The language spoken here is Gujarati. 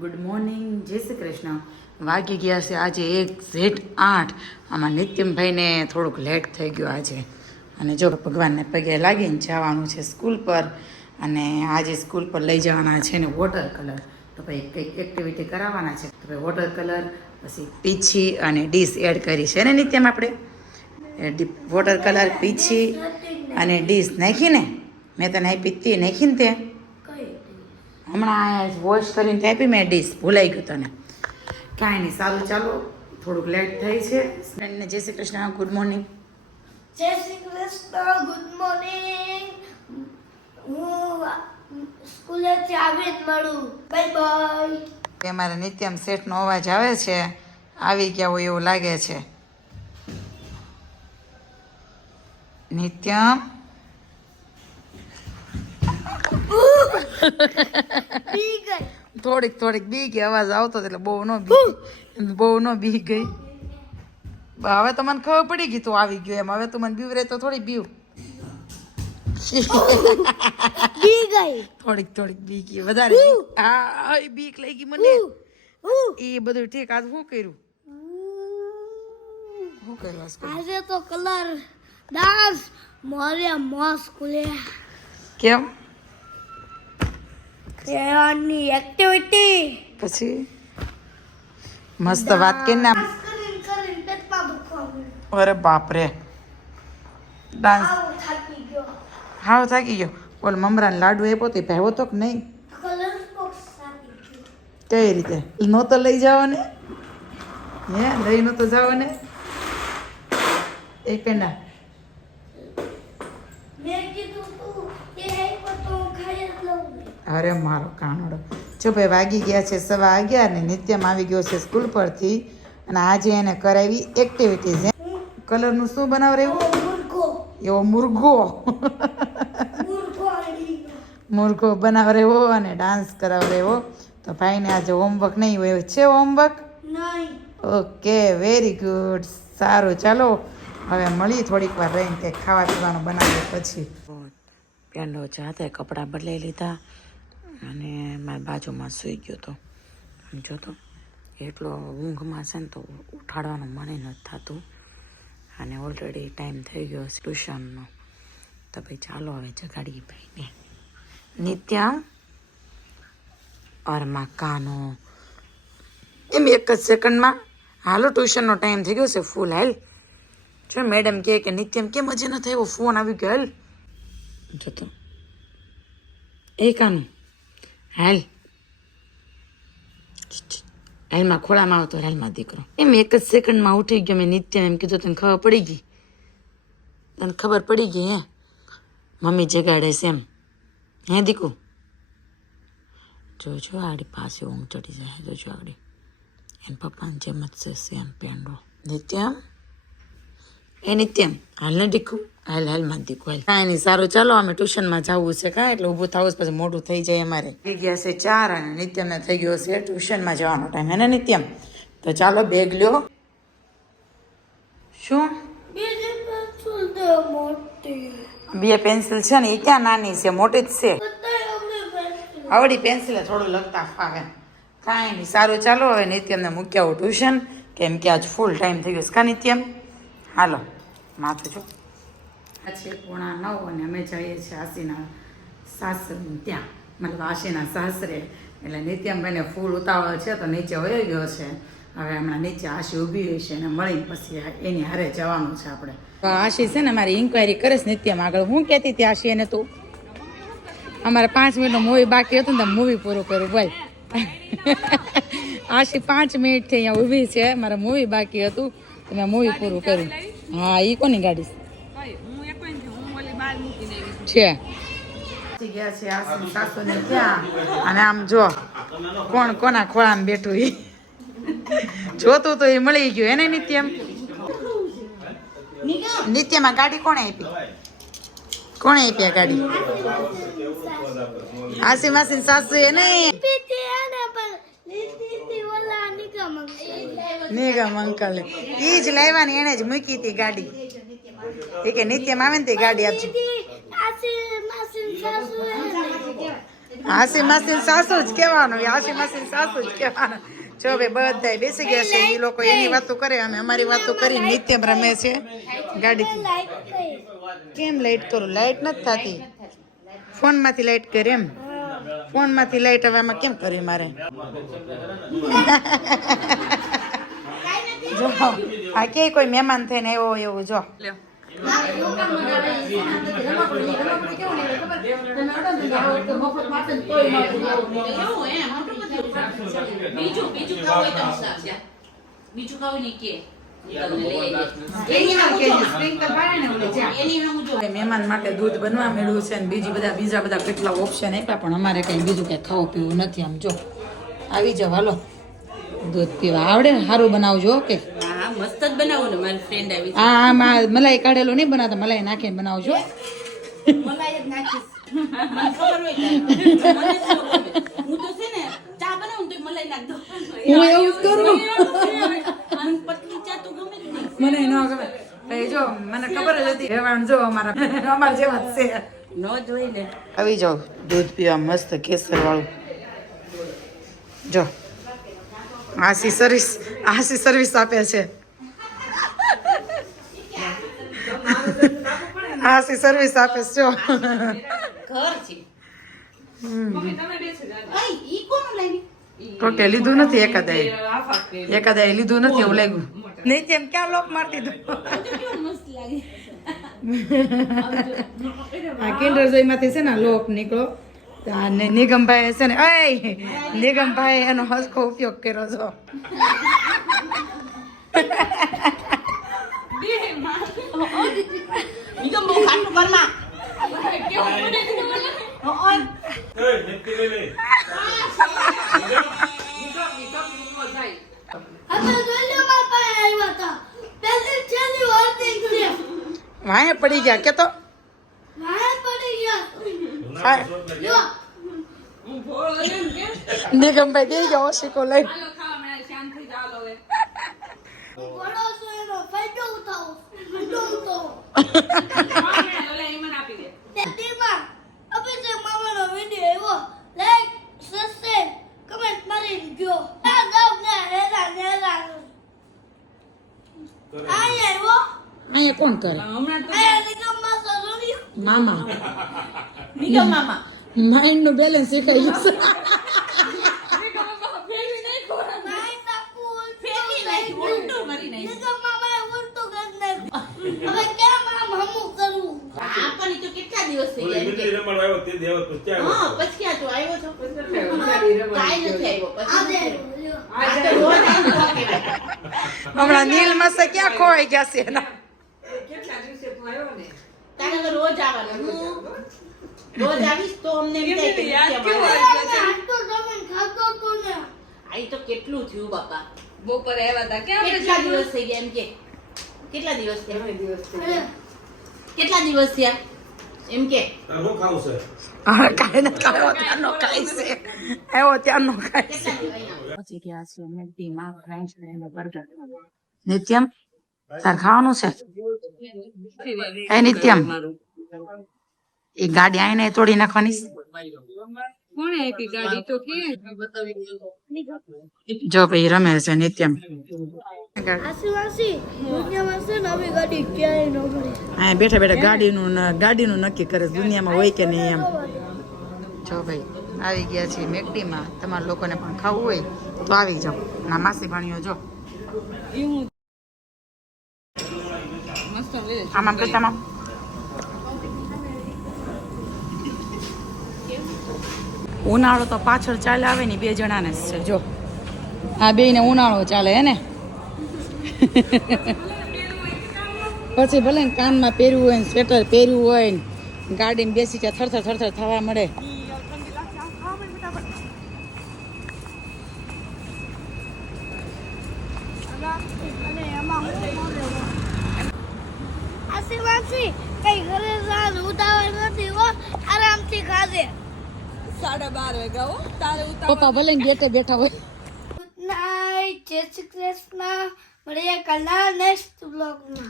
ગુડ મોર્નિંગ, જય શ્રી કૃષ્ણ. વાગી ગયા છે આજે 1:08. આમાં નિત્યમભાઈને થોડુંક લેટ થઈ ગયું આજે. અને જો ભગવાનને પગે લાગીને જવાનું છે સ્કૂલ પર. અને આજે સ્કૂલ પર લઈ જવાના છે ને વોટર કલર. તો ભાઈ કંઈક એક્ટિવિટી કરાવવાના છે. તો ભાઈ વોટર કલર પછી પીછી અને ડીશ એડ કરી છે ને નિત્યમ આપણે વોટર કલર પીછી અને ડીશ નાખીને મેં તને આપી તી નાખીને તે હમણાં વોશ કરીને આપી મેં ડીશ ભૂલાઈ ગયું તને. કાંઈ નહીં, સારું ચાલો, થોડુંક લેટ થઈ છે. ફ્રેન્ડને જય શ્રી કૃષ્ણ, ગુડ મોર્નિંગ. જય શ્રી કૃષ્ણ, ગુડ મોર્નિંગ. હું સ્કૂલેથી આવીને મળું. Bye bye. અમારે નિત્યમ સેટનો અવાજ આવે છે, આવી ગયા હોય એવું લાગે છે. નિત્યમ થોડીક બી ગઈ, અવાજ આવતો એટલે બહુ ન બી ગઈ. હવે તો મને ખબર પડી ગઈ તું આવી ગયો એમ. હવે તું મને બીવરે તો થોડી બીવ થોડીક બી ગઈ વધારે. હા, બીક લઈ ગઈ મને. એ બધું ઠીક. આજ શું કર્યું આજે તો કલર ડાન્સ મોરે મોસ સ્કૂલે. કેમ? ની એક્ટિવિટી પછી મસ્ત વાત કરીને. અરે બાપરે, ડાન્સ હાવ થાકી ગયો. ઓલ મમરાને લાડુ આપ્યો તો ભાવ્યો તો કે નહીં? કઈ રીતે નહોતો લઈ જાવ ને? હે, લઈ નહોતો જાવ ને? એક પેંડા અરે મારો કાનડો. જો ભાઈ વાગી ગયા છે 11:15 ને નિત્યમ આવી ગયો છે સ્કૂલ પરથી. અને આજે એને કરાવી એક્ટિવિટીઝ. કલરનું શું બનાવરેવું? એવો મુર્ગો બનાવરેવો અને ડાન્સ કરાવરેવો. તો ભાઈને આજે હોમવર્ક નહીં હોય છે? Homework okay, very good. સારું ચાલો, હવે મળી થોડીક વાર રહીને કંઈક ખાવા પીવાનું બનાવીએ પછી. પેંડો જાતે કપડાં બદલાઈ લીધા અને મારી બાજુમાં સૂઈ ગયો હતો. સમજો તો એટલો ઊંઘમાં છે ને તો ઉઠાડવાનું મને નથી થતું. અને ઓલરેડી ટાઈમ થઈ ગયો છે ટ્યુશનનો. તો ભાઈ ચાલો હવે જગાડીએ ભાઈને. નિત્યમ અરમાં કાનો એમ એક જ સેકન્ડમાં હાલો, ટ્યુશનનો ટાઈમ થઈ ગયો છે ફૂલ. હાલ જો મેડમ કહે કે નિત્યમ કેમ હજી ન થયો, ફોન આવી ગયો. હાલ જતો એ કાનું હાલ હાલમાં ખોળામાં આવતો. હાલમાં દીકરો એમ એક જ સેકન્ડમાં ઉઠી ગયો. મેં નિત્યમ એમ કીધું તને ખબર પડી ગઈ? તને ખબર પડી ગઈ? હે મમ્મી જગાડે છે એમ? હે દીકુ જોજો આડી પાસે ઊંઘ ચડી જાય. જોજો આડી એને પપ્પાને જેમ જ છે એમ પેંડો. નિત્યમ એ નિત્યમ હાલ ને દીકુ, હાલમાં દીકુ હાલ. કાંઈ નહીં, સારું ચાલો, અમે ટ્યુશનમાં જવું છે કાં એટલે ઊભું થવું પછી મોટું થઈ જાય અમારે. થઈ ગયા છે 4 અને નિત્યમને થઈ ગયો છે ટ્યુશનમાં જવાનો ટાઈમ. હે ને નિત્યમ? તો ચાલો બેગ લ્યો. શું? 2 પેન્સિલ છે ને? એ ક્યાં નાની છે, મોટી જ છે. આવડી પેન્સિલે થોડું લખતા ફાવે. કાંઈ નહીં, સારું ચાલો, હવે નિત્યમને મૂકી આવું ટ્યુશન, કેમ કે આજ ફૂલ ટાઈમ થઈ ગયો છે. કા નિત્યમ? હાલો, માથું જો છે 8:45 અને અમે જઈએ છીએ આશીના સાસરે ત્યાં, મતલબ આશીના સાસરે. એટલે નિત્યમભાઈને ફૂલ ઉતાવળ છે તો નીચે વયો ગયો છે. હવે હમણાં નીચે આશી ઊભી હોય છે અને મળીને પછી એની હારે જવાનું છે આપણે. આશી છે ને મારી ઇન્ક્વાયરી કરે છે નિત્યમ આગળ. હું કહેતી હતી આશી એને, તું અમારે 5 મિનિટનો મૂવી બાકી હતું ને મૂવી પૂરું કર્યું. બોલ આશી 5 મિનિટથી અહીંયા ઊભી છે, મારે મૂવી બાકી હતું તો મેં મૂવી પૂરું કર્યું. હા, એ કોની ગાડી છે? ગયા છે આશી સાસુને ત્યાં. અને આમ જો કોણ કોના ખોળામાં બેઠું એ જોતું તો એ મળી ગયું એને. નિત્યમ નિત્યમાં ગાડી કોણે આપી? કોણે આપી આ ગાડી? આશી માસી સાસુ એ નહીં, નિગમ અંકલ ઈ જ લાવ્યા ને એને જ મૂકી હતી ગાડી. એ કે નિત્યમ આવે ને તે ગાડી આપજો. આશી માસી સાસુ જ કહેવાનું, આશી માસી સાસુ જ કહેવાનું. જો ભાઈ બધા બેસી ગયા છે, એ લોકો એની વાતો કરે, અમે અમારી વાતો કરી. નિત્યમ રમે છે ગાડી. કેમ લાઈટ કરું? લાઈટ નથી થતી. ફોન માંથી લાઈટ કરે એમ? ફોન માંથી લાઈટ હવે આમાં કેમ કરી મારે? જો આ કે કોઈ મહેમાન થઈને આવ્યો એવું જો. મહેમાન માટે દૂધ બનવા મળ્યું છે, બીજા બધા કેટલા ઓપ્શન આપ્યા, પણ અમારે કઈ બીજું કઈ ખાવું પીવું નથી. આમ જો આવી જાવ, હાલો દૂધ પીવા. આવડે ને? સારું બનાવજો. ઓકે, મસ્ત જ બનાવો ને. મારી ફ્રેન્ડ આવી હા મલાઈ કાઢેલું નહીં બનાવતા, મલાઈ નાખીને બનાવજો. મલાઈ જ નાખીશ. મને ખબર હોય કે મને જ ન ગમે. હું તો છે ને ચા બનાવું તો મલાઈ નાખ દો. હું એવું જ કરું. અને પતલી ચા તો ગમે જ નહીં. મને ન ગમે ભાઈ. જો મને ખબર જ હતી રહેવાનું. જો અમારા જેવા જ છે. ન જોઈ ને. આવી જાઓ દૂધ પીવા, મસ્ત કેસર વાળું. જો આશી સર્વિસ આપે છે. આશી સર્વિસ આપે છે. જો ઘર છે. ઈ કોનું લાવી? કોકે લીધું નથી. એકાદાએ લીધું નથી એવું લાગ્યું. નહીં તેમ ક્યાં લોક મારતી તું? મસ્ત લાગે. આ કિન્ડર જોઈ માંથી છે ને લોક નીકળો. નિગમભાઈ છે ને, નિગમભાઈ એનો હસકો ઉપયોગ કર્યો છો. નિગમ બહુ ખાટું ઘરમાં. વાહે પડી ગયા કે તો નિગમભાઈ દે જાઓ ઓશિકો લઈ. અહીંયા કોણ કરે? મામા. નિગમ મામા. માઇન્ડ નું બેલેન્સ શીખાઈ ગયું છે. કેટલા દિવસ થઈ ગયા? હા, પછી ક્યાં તું આવ્યો છો? કાંઈ નથી આવ્યો. હમણાં નીલ મસે ક્યાં ખોવાઈ ગયા છે એના? તારે તો રોજ આવવાનું. રોજ આવીશ તો અમને એમ થાય કે આ તો કેટલું થયું બાપા. બપોરે આવ્યા હતા. કેટલા દિવસ થઈ ગયા એમ કે? કેટલા દિવસ થયા? કેટલા દિવસ થયા એમ કે? કાંઈ નથી ખાયો ત્યારનો ખાય છે. આવ્યો ત્યારનો ખાય છે. પહોંચી ગયા છે મેકડીમાં ફ્રેન્ચ અને બર્ગર. નિત્યમ તાર ખાવાનું છે? એ નિત્યમ એ ગાડી આઈને તોડી નાખવાની છે. કોણે આપી ગાડી તો કે? જો ભાઈ રમે છે નિત્યમ. હા બેઠા બેઠા ગાડીનું નક્કી કરે દુનિયામાં હોય કે નહીં એમ. જો ભાઈ આવી ગયા છીએ મેકડીમાં. તમારા લોકોને પણ ખાવું હોય તો આવી જાઓ. ના માસી ભાણીઓ જો આમાં કરતામાં ઉનાળો તો પાછળ ચાલે આવે ને 2 જણાને જ છે. જો આ બેયને ઉનાળો ચાલે હે ને. પછી ભલે ને કાનમાં પહેર્યું હોય ને સ્વેટર પહેર્યું હોય ને ગાડીમાં બેસી ત્યાં થરથર થવા મળે. કઈ ઘરે ઉતાવળ નથી હો, આરામથી ખાજે. 12:30 વાગ્યા હો. તારે પપ્પા ભલે ને બેઠા બેઠા હોય. ગુડ નાઇટ, જય શ્રી કૃષ્ણ. મળીએ કાલના નેક્સ્ટ બ્લોગમાં.